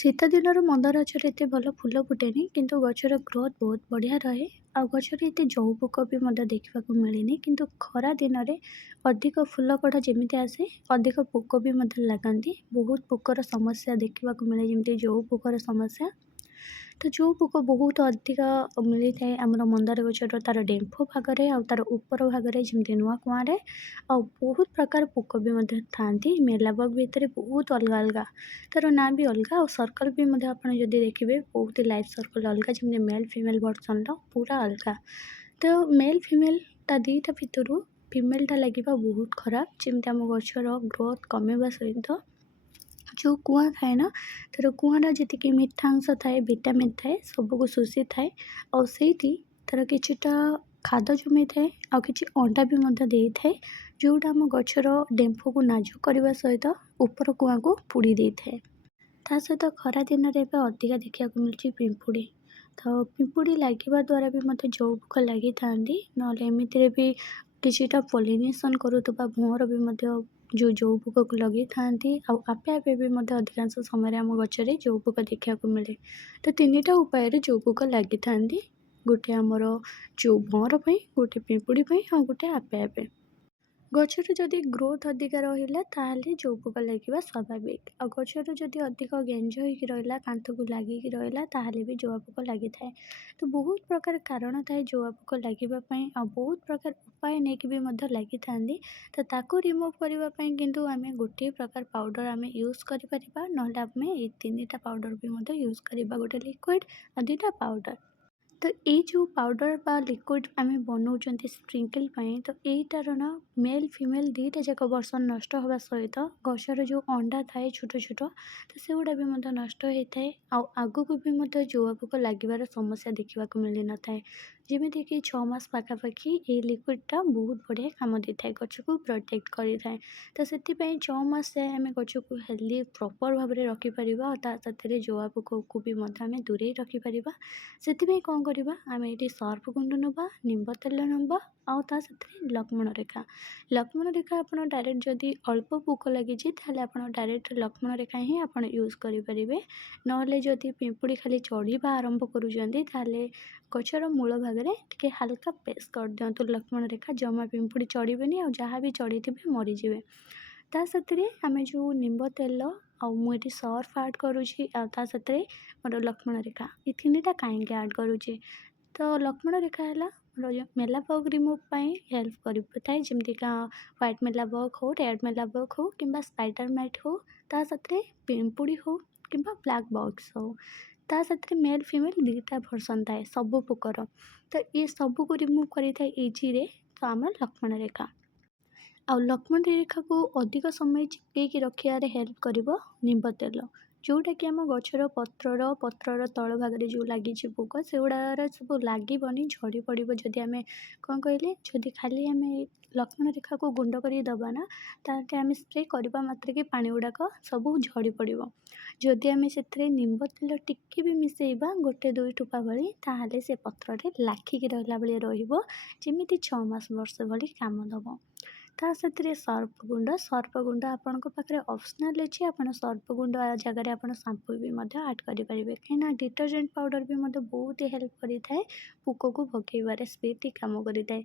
ଶୀତ ଦିନର ମନ୍ଦାର ଗଛରେ ଏତେ ଭଲ ଫୁଲ ଫୁଟେନି, କିନ୍ତୁ ଗଛର ଗ୍ରୋଥ୍ ବହୁତ ବଢ଼ିଆ ରହେ। ଆଉ ଗଛରେ ଏତେ ଜଉ ପୋକ ବି ମଧ୍ୟ ଦେଖିବାକୁ ମିଳେନି। କିନ୍ତୁ ଖରା ଦିନରେ ଅଧିକ ଫୁଲ କଢ଼ ଯେମିତି ଆସେ, ଅଧିକ ପୋକ ବି ମଧ୍ୟ ଲାଗନ୍ତି। ବହୁତ ପୋକର ସମସ୍ୟା ଦେଖିବାକୁ ମିଳେ, ଯେମିତି ଜଉ ପୋକର ସମସ୍ୟା। ତ ଜଉ ପୋକ ବହୁତ ଅଧିକ ମିଳିଥାଏ ଆମର ମନ୍ଦାର ଗଛର ତା'ର ଡେମ୍ଫ ଭାଗରେ ଆଉ ତା'ର ଉପର ଭାଗରେ, ଯେମିତି ନୂଆ କୁଆଁରେ। ଆଉ ବହୁତ ପ୍ରକାର ପୋକ ବି ମଧ୍ୟ ଥାଆନ୍ତି। ମେଲାବଗ ଭିତରେ ବହୁତ ଅଲଗା ଅଲଗା, ତା'ର ନାଁ ବି ଅଲଗା। ଆଉ ସର୍କଲ୍ ବି ମଧ୍ୟ ଆପଣ ଯଦି ଦେଖିବେ, ବହୁତ ଲାଇଫ୍ ସର୍କଲ୍ ଅଲଗା, ଯେମିତି ମେଲ୍ ଫିମେଲ୍ ଭର୍ସନ୍‌ର ପୁରା ଅଲଗା। ତ ମେଲ୍ ଫିମେଲ୍‌ଟା ଦୁଇଟା ଭିତରୁ ଫିମେଲ୍‌ଟା ଲାଗିବା ବହୁତ ଖରାପ। ଯେମିତି ଆମ ଗଛର ଗ୍ରୋଥ୍ କମିବା ସହିତ ଯେଉଁ କୁଆଁ ଥାଏ ନା, ତା'ର କୁଆଁର ଯେତିକି ମିଠା ଅଂଶ ଥାଏ, ଭିଟାମିନ୍ ଥାଏ, ସବୁକୁ ଶୋଷିଥାଏ। ଆଉ ସେଇଠି ତା'ର କିଛିଟା ଖାଦ ଜମିଥାଏ, ଆଉ କିଛି ଅଣ୍ଡା ବି ମଧ୍ୟ ଦେଇଥାଏ, ଯେଉଁଟା ଆମ ଗଛର ଡେମ୍ଫକୁ ନାଜୁକ କରିବା ସହିତ ଉପର କୁଆଁକୁ ପୋଡ଼ି ଦେଇଥାଏ। ତା ସହିତ ଖରା ଦିନରେ ଏବେ ଅଧିକା ଦେଖିବାକୁ ମିଳୁଛି ପିମ୍ପୁଡ଼ି। ତ ପିମ୍ପୁଡ଼ି ଲାଗିବା ଦ୍ୱାରା ବି ମୋତେ ଜଉ ପୋକ ଲାଗିଥାନ୍ତି। ନହେଲେ ଏମିତିରେ ବି କିଛିଟା ପଲିନେସନ୍ କରୁଥିବା ଭୁଅଁର ବି ମଧ୍ୟ ଜଉ ପୋକକୁ ଲଗେଇଥାନ୍ତି। ଆଉ ଆପେ ଆପେ ବି ମଧ୍ୟ ଅଧିକାଂଶ ସମୟରେ ଆମ ଗଛରେ ଜଉ ପୋକ ଦେଖିବାକୁ ମିଳେ। ତ ତିନିଟା ଉପାୟରେ ଜଉ ପୋକ ଲାଗିଥାନ୍ତି। ଗୋଟେ ଆମର ଜଉ ଭୁଅଁର ପାଇଁ, ଗୋଟେ ପିମ୍ପୁଡ଼ି ପାଇଁ, ଆଉ ଗୋଟେ ଆପେ ଆପେ। ଗଛରେ ଯଦି ଗ୍ରୋଥ୍ ଅଧିକା ରହିଲା ତାହେଲେ ଜଉ ପୋକ ଲାଗିବା ସ୍ୱାଭାବିକ। ଆଉ ଗଛରେ ଯଦି ଅଧିକ ଗେଞ୍ଜ ହେଇକି ରହିଲା, କାନ୍ଥକୁ ଲାଗିକି ରହିଲା, ତାହେଲେ ବି ଜୁଆ ପୋକ ଲାଗିଥାଏ। ତ ବହୁତ ପ୍ରକାର କାରଣ ଥାଏ ଜୁଆ ପୋକ ଲାଗିବା ପାଇଁ, ଆଉ ବହୁତ ପ୍ରକାର ଉପାୟ ନେଇକି ବି ମଧ୍ୟ ଲାଗିଥାନ୍ତି। ତ ତାକୁ ରିମୁଭ୍ କରିବା ପାଇଁ କିନ୍ତୁ ଆମେ ଗୋଟିଏ ପ୍ରକାର ପାଉଡ଼ର ଆମେ ୟୁଜ୍ କରିପାରିବା। ନହେଲେ ଆମେ ଏଇ ତିନିଟା ପାଉଡ଼ର ବି ମଧ୍ୟ ୟୁଜ୍ କରିବା, ଗୋଟେ ଲିକ୍ୱିଡ଼ ଆଉ ଦୁଇଟା ପାଉଡ଼ର। ତ ଏଇ ଯେଉଁ ପାଉଡ଼ର ବା ଲିକ୍ୱିଡ଼ ଆମେ ବନାଉଛନ୍ତି ସ୍ପ୍ରିଙ୍କଲ୍ ପାଇଁ, ତ ଏଇଟାର ନା ମେଲ୍ ଫିମେଲ୍ ଦୁଇଟା ଯାକ ବର୍ଷନ ନଷ୍ଟ ହେବା ସହିତ ଗଛର ଯେଉଁ ଅଣ୍ଡା ଥାଏ ଛୋଟ ଛୋଟ, ତ ସେଗୁଡ଼ା ବି ମଧ୍ୟ ନଷ୍ଟ ହୋଇଥାଏ। ଆଉ ଆଗକୁ ବି ମଧ୍ୟ ଜୁଆ ପୋକ ଲାଗିବାର ସମସ୍ୟା ଦେଖିବାକୁ ମିଳିନଥାଏ। ଯେମିତିକି 6 ମାସ ପାଖାପାଖି ଏଇ ଲିକ୍ୱିଡ଼ଟା ବହୁତ ବଢ଼ିଆ କାମ ଦେଇଥାଏ, ଗଛକୁ ପ୍ରୋଟେକ୍ଟ କରିଥାଏ। ତ ସେଥିପାଇଁ 6 ମାସ ଯାଏ ଆମେ ଗଛକୁ ହେଲ୍ଦି ପ୍ରପର୍ ଭାବରେ ରଖିପାରିବା। ଆଉ ତା ସାଥିରେ ଜୁଆ ପୋକକୁ ବି ମଧ୍ୟ ଆମେ ଦୂରେଇ ରଖିପାରିବା। ସେଥିପାଇଁ କ'ଣ କରିବା, ଆମେ ଏଇଠି ସର୍ଫ ଗୁଣ୍ଡ ନେବା, ନିମ୍ବ ତେଲ ନେବା, ଆଉ ତା ସାଥିରେ ଲକ୍ଷ୍ମଣ ରେଖା। ଲକ୍ଷ୍ମଣ ରେଖା ଆପଣ ଡାଇରେକ୍ଟ ଯଦି ଅଳ୍ପ ପୋକ ଲାଗିଛି, ତାହେଲେ ଆପଣ ଡାଇରେକ୍ଟ ଲକ୍ଷ୍ମଣ ରେଖା ହିଁ ଆପଣ ୟୁଜ୍ କରିପାରିବେ। ନହେଲେ ଯଦି ପିମ୍ପୁଡ଼ି ଖାଲି ଚଢ଼ିବା ଆରମ୍ଭ କରୁଛନ୍ତି, ତାହେଲେ ଗଛର ମୂଳ ଭାଗରେ ଟିକେ ହାଲକା ପ୍ରେସ୍ କରିଦିଅନ୍ତୁ ଲକ୍ଷ୍ମଣ ରେଖା। ଜମା ପିମ୍ପୁଡ଼ି ଚଢ଼ିବେନି, ଆଉ ଯାହା ବି ଚଢ଼ିଥିବେ ମରିଯିବେ। ତା ସାଥିରେ ଆମେ ଯେଉଁ ନିମ୍ବ ତେଲ, ଆଉ ମୁଁ ଏଠି ସର୍ଫ ଆଡ଼୍ କରୁଛି, ଆଉ ତା ସାଥିରେ ମୋର ଲକ୍ଷ୍ମଣ ରେଖା, ଏ ତିନିଟା କାହିଁକି ଆଡ଼୍ କରୁଛି, ତ ଲକ୍ଷ୍ମଣ ରେଖା ହେଲା ଆମର ମେଲାବଗ ରିମୁଭ୍ ପାଇଁ ହେଲ୍ପ କରିଥାଏ। ଯେମିତିକା ହ୍ୱାଇଟ୍ ମେଲାବଗ ହଉ, ରେଡ଼୍ ମେଲାବଗ ହଉ, କିମ୍ବା ସ୍ପାଇଡର ମାଇଟ୍ ହଉ, ତା ସାଥିରେ ପିମ୍ପୁଡ଼ି ହଉ, କିମ୍ବା ବ୍ଲାକ୍ ବକ୍ସ ହଉ। ତା ସାଥିରେ ମେଲ୍ ଫିମେଲ୍ ଦୁଇଟା ଭର୍ସନ୍ ଥାଏ ସବୁ ପୋକର। ତ ଏ ସବୁକୁ ରିମୁଭ୍ କରିଥାଏ ଇଜିରେ, ତ ଆମର ଲକ୍ଷ୍ମଣ ରେଖା। ଆଉ ଲକ୍ଷ୍ମଣ ରେଖାକୁ ଅଧିକ ସମୟ ଚିପକେଇକି ରଖିବାରେ ହେଲ୍ପ କରିବ ନିମ୍ବ ତେଲ, ଯେଉଁଟାକି ଆମ ଗଛର ପତ୍ରର ତଳ ଭାଗରେ ଯେଉଁ ଲାଗିଛି ପୋକ, ସେଗୁଡ଼ାର ସବୁ ଲାଗିବନି, ଝଡ଼ି ପଡ଼ିବ। ଯଦି ଆମେ କ'ଣ କହିଲେ, ଯଦି ଖାଲି ଆମେ ଲକ୍ଷ୍ମଣ ରେଖାକୁ ଗୁଣ୍ଡ କରିକି ଦେବା ନା, ତାହେଲେ ଆମେ ସ୍ପ୍ରେ କରିବା ମାତ୍ରକେ ପାଣି ଗୁଡ଼ାକ ସବୁ ଝଡ଼ି ପଡ଼ିବ। ଯଦି ଆମେ ସେଥିରେ ନିମ୍ବ ତେଲ ଟିକେ ବି ମିଶାଇବା, 1-2 ଟୋପା ଭଳି, ତାହେଲେ ସେ ପତ୍ରରେ ଲାଖିକି ରହିଲା ଭଳି ରହିବ, ଯେମିତି 6 ମାସ ବର୍ଷ ଭଳି କାମ ଦେବ। ତା ସାଥିରେ ସର୍ପ ଗୁଣ୍ଡ ଆପଣଙ୍କ ପାଖରେ ଅପସନାଲ୍ ଅଛି। ଆପଣ ସର୍ପ ଗୁଣ୍ଡ ଜାଗାରେ ଆପଣ ସାମ୍ପୁ ବି ମଧ୍ୟ ଆଡ଼୍ କରିପାରିବେ, କାହିଁକିନା ଡିଟର୍ଜେଣ୍ଟ ପାଉଡ଼ର ବି ମଧ୍ୟ ବହୁତ ହେଲ୍ପ କରିଥାଏ ପୋକକୁ ଭଗେଇବାରେ, ସ୍ପିଡ୍ଲି କାମ କରିଥାଏ।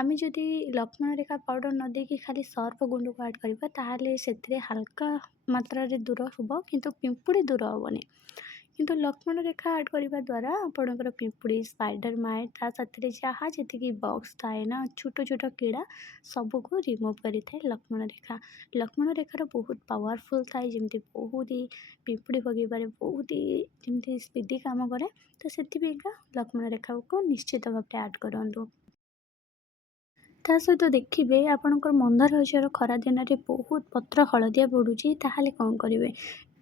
ଆମେ ଯଦି ଲକ୍ଷ୍ମଣ ରେଖା ପାଉଡ଼ର ନ ଦେଇକି ଖାଲି ସର୍ପ ଗୁଣ୍ଡକୁ ଆଡ଼୍ କରିବା, ତାହେଲେ ସେଥିରେ ହାଲକା ମାତ୍ରାରେ ଦୂର ହେବ, କିନ୍ତୁ ପିମ୍ପୁଡ଼ି ଦୂର ହେବନି। କିନ୍ତୁ ଲକ୍ଷ୍ମଣ ରେଖା ଆଡ଼୍ କରିବା ଦ୍ୱାରା ଆପଣଙ୍କର ପିମ୍ପୁଡ଼ି, ସ୍ପାଇଡର ମାଇଟ୍, ତା ସାଥିରେ ଯାହା ଯେତିକି ବକ୍ସ ଥାଏ ନା, ଛୋଟ ଛୋଟ କୀଡ଼ା, ସବୁକୁ ରିମୁଭ୍ କରିଥାଏ ଲକ୍ଷ୍ମଣ ରେଖା। ଲକ୍ଷ୍ମଣ ରେଖାର ବହୁତ ପାୱାରଫୁଲ୍ ଥାଏ, ଯେମିତି ବହୁତ ପିମ୍ପୁଡ଼ି ଭଗେଇବାରେ ବହୁତ ଯେମିତି ସ୍ପିଡ଼ି କାମ କରେ। ତ ସେଥିପାଇଁକା ଲକ୍ଷ୍ମଣ ରେଖାକୁ ନିଶ୍ଚିତ ଭାବରେ ଆଡ଼୍ କରନ୍ତୁ। ତା ସହିତ ଦେଖିବେ, ଆପଣଙ୍କର ମନ୍ଦାର ଗଛର ଖରା ଦିନରେ ବହୁତ ପତ୍ର ହଳଦିଆ ପଡ଼ୁଛି, ତାହେଲେ କ'ଣ କରିବେ?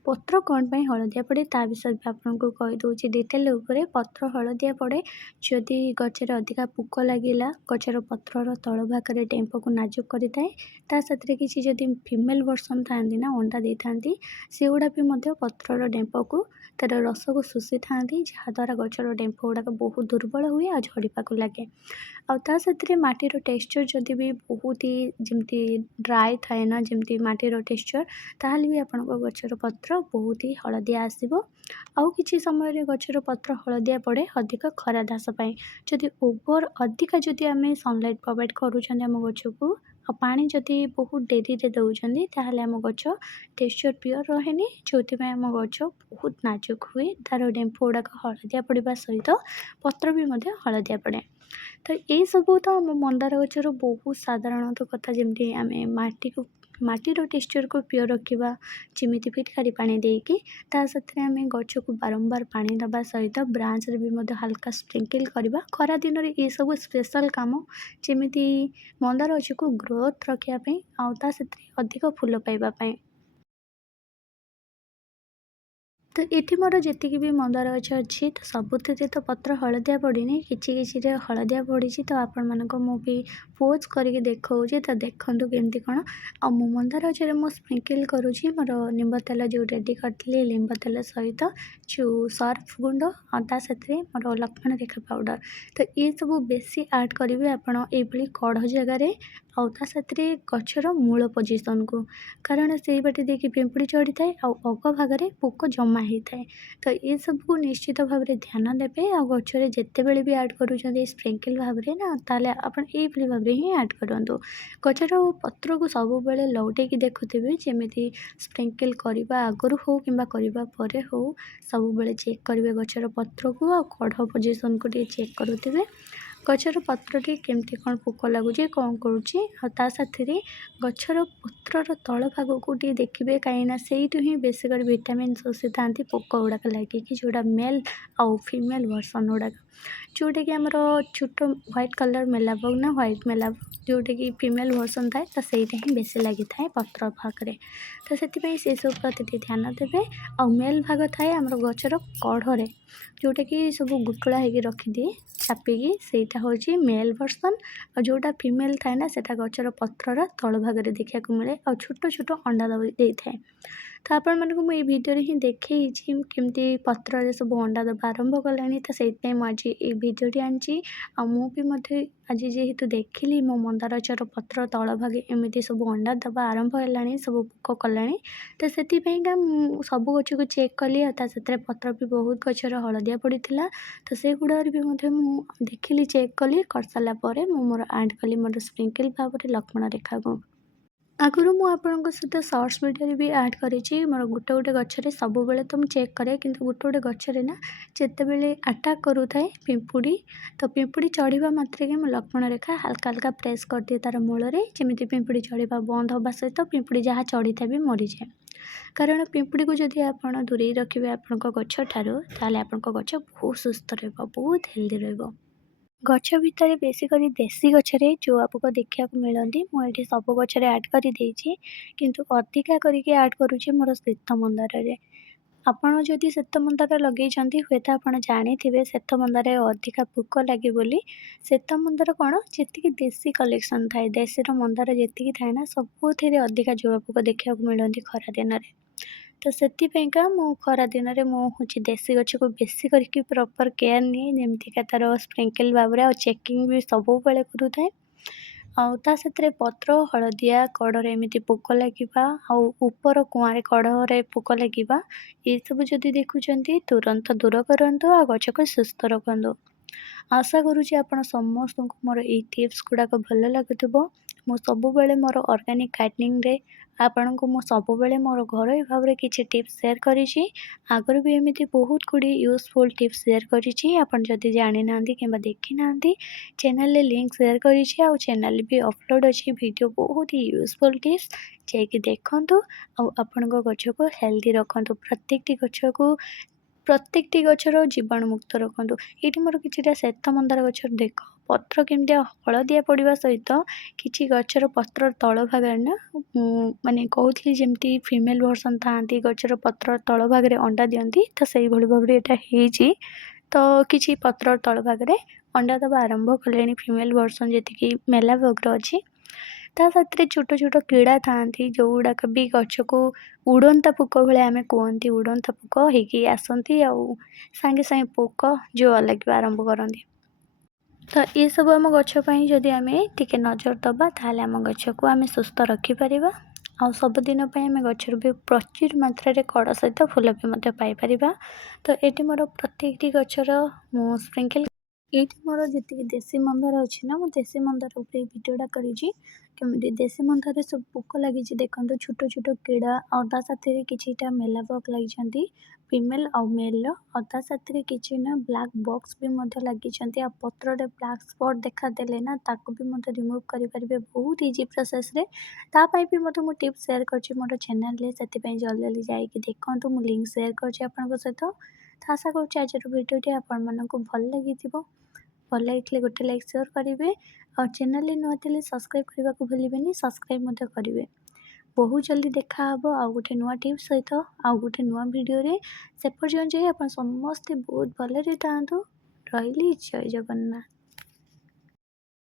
ପତ୍ର କ'ଣ ପାଇଁ ହଳଦିଆ ପଡ଼େ, ତା ବିଷୟରେ ବି ଆପଣଙ୍କୁ କହିଦେଉଛି ଡିଟେଲ୍ ଉପରେ। ପତ୍ର ହଳଦିଆ ପଡ଼େ ଯଦି ଗଛରେ ଅଧିକା ପୋକ ଲାଗିଲା, ଗଛର ପତ୍ରର ତଳ ଭାଗରେ ଡେମ୍ଫକୁ ନାଜୁକ କରିଥାଏ। ତା ସାଥିରେ କିଛି ଯଦି ଫିମେଲ୍ ଭର୍ସନ୍ ଥାଆନ୍ତି ନା, ଅଣ୍ଡା ଦେଇଥାନ୍ତି, ସେଗୁଡ଼ା ବି ମଧ୍ୟ ପତ୍ରର ଡେମ୍ଫକୁ, ତା'ର ରସକୁ ଶୋଷିଥାନ୍ତି, ଯାହାଦ୍ୱାରା ଗଛର ଡେମ୍ଫ ଗୁଡ଼ାକ ବହୁତ ଦୁର୍ବଳ ହୁଏ ଆଉ ଝଡ଼ିବାକୁ ଲାଗେ। ଆଉ ତା ସାଥିରେ ମାଟିର ଟେକ୍ସଚର୍ ଯଦି ବି ବହୁତ ଯେମିତି ଡ୍ରାଏ ଥାଏ ନା, ଯେମିତି ମାଟିର ଟେକ୍ସଚର୍, ତାହେଲେ ବି ଆପଣଙ୍କ ଗଛର ପତ୍ର पत्र बहुत ही हलदिया आसिबो। आउ किछि समय गचर पत्र हलदिया पड़े अधिक खरा दास पाई। जदि ओवर अधिका जदि आम सनलाइट प्रोवाइड करूँ आम गच को पानी जदि बहुत डेरी रे दौरान ताहले आम गच टेक्सचर प्योर रहेनी जो आम गच बहुत नाजुक हुए तार डेम्फो गुड़ाक हलदिया पड़ा सहित पत्र भी हलदिया पड़े। तो ये सब तो आम मंदार गचर बहुत साधारणतः कथा जमी आम माटीर टेक्सचर को प्योर रखा चिमिति फिटकारी पानी देकी ता साथ आम गच को बारंबार पानी दबा सहित ब्रांच रे भी हल्का स्प्रिंकल करवा खरा दिन में ये सब स्पेशल काम जमीती मंदार गच को ग्रोथ रखापी आउ अधिक फूल पाइबापी। तो ये मोर जी भी मंदार गछ अच्छी तो सबुति तो पत्र हलदिया पड़नी किसी हलदिया पड़ी तो आपण मानक भी पोज करके देखा तो देखूँ केमती कौन आ मंदार गच मुझे स्प्रिंकल करुँची मोर निम्ब तेल जो रेडी करी लिंब तेल सहित जो सर्फ गुंड ता साथ मोर लक्ष्मण रेखा पाउडर तो ये सब बेसी ऐड करेंगे आपड़ ये कढ़ जगार आउ ता साथ गचर मूल पोजिशन को कारण से बाटे देखिए पिंपुड़ी चढ़ी थाए अग भागरे पोक जमा होता है। तो ये सब को निश्चित भाव में ध्यान देवे आ गचरे जिते बड़े भी ऐड करूँ स्प्रिंकल भाव में ना ताले आपण ये भाव में ही ऐड करूँ गचर पत्र को सब बेले लौटे देखुवे जमी स्प्रिंकल करने आगु हो कि करने हो सब बेले चेक करेंगे गचर पत्र को आ कढ़ पोजिशन को चेक करुवे गचर पत्रटी केमती कौन पोक लगुच कौन करुँचा साथ गचर पत्रर तल भाग को देखिए कहीं से ही बेसिक विटामिन शोषी था पोक गुड़ाक लगे कि जोड़ा मेल आउ फीमेल वर्सन गुड़ाक जोटा कि आमर छोट व्हाइट कलर मेलाबग ना व्हाइट मेलाबग जोटा कि फीमेल वर्सन थाए तो सहीटा ही बेसी लगी था पत्र भागे तो से सब प्रति ध्यान देवे आ मेल भाग थाए आम गचर कढ़े जोटा कि सब गुटुला हो रखिदिए चापिकी सेटा हूँ मेल वर्सन और जोटा फीमेल थाए ना सेटा गचर पत्रर तल भाग देखा मिले और छोट छोट अंडा दे थाए। तो आपण मानक मुझे भिडियो ही देखी केमती पत्र सब अंडा दबा आरंभ कलानी तो से आज ये भिडियोटी आनी मुझे आज जेहेतु देखिली मो मंदार गचर पत्र तल भागे एमती सब अंडा दबा आरंभ है सब पोक कला तो से सब गच को चेक कली साथ पत्र भी बहुत गचर हलदिया पड़ा तो से गुड़ार भी देखिली चेक कली कर सारापर मोर ऐड कली मोर स्प्रिंकल भाव में लक्ष्मण रेखा को आगुरी मुझे सहित सर्ट्स वीडियो भी ऐड करी मोर गोटे गोटे गचरे सब बेले तो मुझे चेक करे कि गोटे गोटे गचरे ना जिते बड़े अटाक करूए पिंपुड़ी तो पिंपुड़ी चढ़ा मात्रे मैं लक्ष्मण रेखा हल्का हल्का प्रेस कर दिए तार मूल में जमी पिंपुड़ी चढ़ा बंद होगा सहित पिंपुड़ी जहाँ चढ़ी था भी मरी जाए कारण पिंपुड़ी को जदि आप दूरे रखिए आपण गच ठारू ताले आपण गच बहुत सुस्थ बहुत हेल्दी रहिबो। गच भितर बेसिकली देसी गचरे जो आपको देखा मिलती मुझे सब गचरे ऐड कर देछि किंतु अधिका करके ऐड करुँचे मोर श्वेत मंदार रे आपण जदि श्वेत मंदार लगे हुए तो आप जानी श्वेत मंदार अधिका पोक लगे बोली श्वेत मंदार कौन जी देसी कलेक्शन थाए देशी मंदार जी थाए ना सबुथ अधिका जो पोक देखा मिलती खरा दिन में तो से खरा दिन में मुझे देसी गच को बेसी करके प्रॉपर केयर निए जमीका तार स्प्रिंकल भाव में चेकिंग भी सब बेले करूए आउ साथ पत्र हलदिया कड़े एमती पोक लगे ऊपर कुआं कड़े पोक लगे ये सब जदि देखुं तुरंत दूर करूँ आ गच को सुस्थ रखु। आशा करुँची आपण समस्त को मोर ये टिप्स गुड़ाक भल लगुव मु सब बेले मोर ऑर्गेनिक गार्डनिंग रे आपण को मु सब बेले मोर घर भाव में किसी टिप्स शेयर करी आगर भी एमती बहुत गुड़ी यूजफुल टिप्स शेयर करी आपण जदि जानी ना कि देखी ना चैनल लिंक शेयर करी चैनल भी अपलोड अच्छी वीडियो बहुत ही यूजफुल टिप्स जाकि देखु आपण गच को हेल्दी रखु प्रत्येकटी गचर जीवाणु मुक्त रखु ये मोर कि श्वेत मंदार गचर देख पत्र केमती हलदिया पड़ा सहित किसी गचर पत्र तल भाग ना माने कहती जमी फीमेल वर्सन था गचर पत्र तल भाग अंडा दिंती तो से भाव में तो किसी पत्र तल भाग में अंडा दबा आरंभ कले फीमेल वर्सन जी मेला बग्र अच्छी ता साथ छोट छोट कीड़ा था जो गुड़ाक भी गच को उड़ंता पोक भाई आम कहती उड़ंता पोक होगी आसती सांगे सांगे पोक जो लगे आरंभ करती तो ये सब आम गच्छी जदि आम टे नजर दबा ताल आम गच को आम सुस्थ रखिपर ଆଉ ସବୁଦିନ ପାଇଁ ଆମେ ଗଛରୁ ବି ପ୍ରଚୁର ମାତ୍ରାରେ କଡ଼ ସହିତ ଫୁଲ ବି ମଧ୍ୟ ପାଇପାରିବା। ତ ଏଇଠି ମୋର ପ୍ରତ୍ୟେକଟି ଗଛର ମୁଁ ସ୍ପ୍ରିଙ୍କଲ୍ ଏଇଠି ମୋର ଯେତିକି ଦେଶୀ ମନ୍ଦାର ଅଛି ନା, ମୁଁ ଦେଶୀ ମନ୍ଦାର ଉପରେ ଏଇ ଭିଡ଼ିଓଟା କରିଛି। କେମିତି ଦେଶୀ ମନ୍ଦାରରେ ସବୁ ପୋକ ଲାଗିଛି ଦେଖନ୍ତୁ, ଛୋଟ ଛୋଟ କିଡ଼ା, ଆଉ ତା ସାଥିରେ କିଛିଟା ମେଲା ବଗ ଲାଗିଛନ୍ତି, ଫିମେଲ୍ ଆଉ ମେଲ୍ର। ଆଉ ତା ସାଥିରେ କିଛି ନା ବ୍ଲାକ୍ ବକ୍ସ ବି ମଧ୍ୟ ଲାଗିଛନ୍ତି। ଆଉ ପତ୍ରରେ ବ୍ଲାକ୍ ସ୍ପଟ୍ ଦେଖାଦେଲେ ନା, ତାକୁ ବି ମଧ୍ୟ ରିମୁଭ୍ କରିପାରିବେ ବହୁତ ଇଜି ପ୍ରୋସେସ୍ରେ। ତା ପାଇଁ ବି ମଧ୍ୟ ମୁଁ ଟିପ୍ସ ସେୟାର କରିଛି ମୋର ଚ୍ୟାନେଲରେ, ସେଥିପାଇଁ ଜଲ୍ଦି ଜଲ୍ଦି ଯାଇକି ଦେଖନ୍ତୁ। ମୁଁ ଲିଙ୍କ୍ ସେୟାର କରିଛି ଆପଣଙ୍କ ସହିତ। ତ ଆଶା କରୁଛି ଆଜିର ଭିଡ଼ିଓଟି ଆପଣମାନଙ୍କୁ ଭଲ ଲାଗିଥିବ। ଭଲ ଲାଗିଥିଲେ ଗୋଟେ ଲାଇକ୍ ସେୟାର କରିବେ, ଆଉ ଚ୍ୟାନେଲରେ ନୂଆ ଥିଲେ ସବସ୍କ୍ରାଇବ୍ କରିବାକୁ ଭୁଲିବେନି, ସବସ୍କ୍ରାଇବ୍ ମଧ୍ୟ କରିବେ। ବହୁତ ଜଲ୍ଦି ଦେଖାହେବ ଆଉ ଗୋଟେ ନୂଆ ଟିପ୍ସ ସହିତ, ଆଉ ଗୋଟେ ନୂଆ ଭିଡ଼ିଓରେ। ସେ ପର୍ଯ୍ୟନ୍ତ ଯାଇ ଆପଣ ସମସ୍ତେ ବହୁତ ଭଲରେ ଥାଆନ୍ତୁ। ରହିଲି, ଜୟ ଜଗନ୍ନାଥ।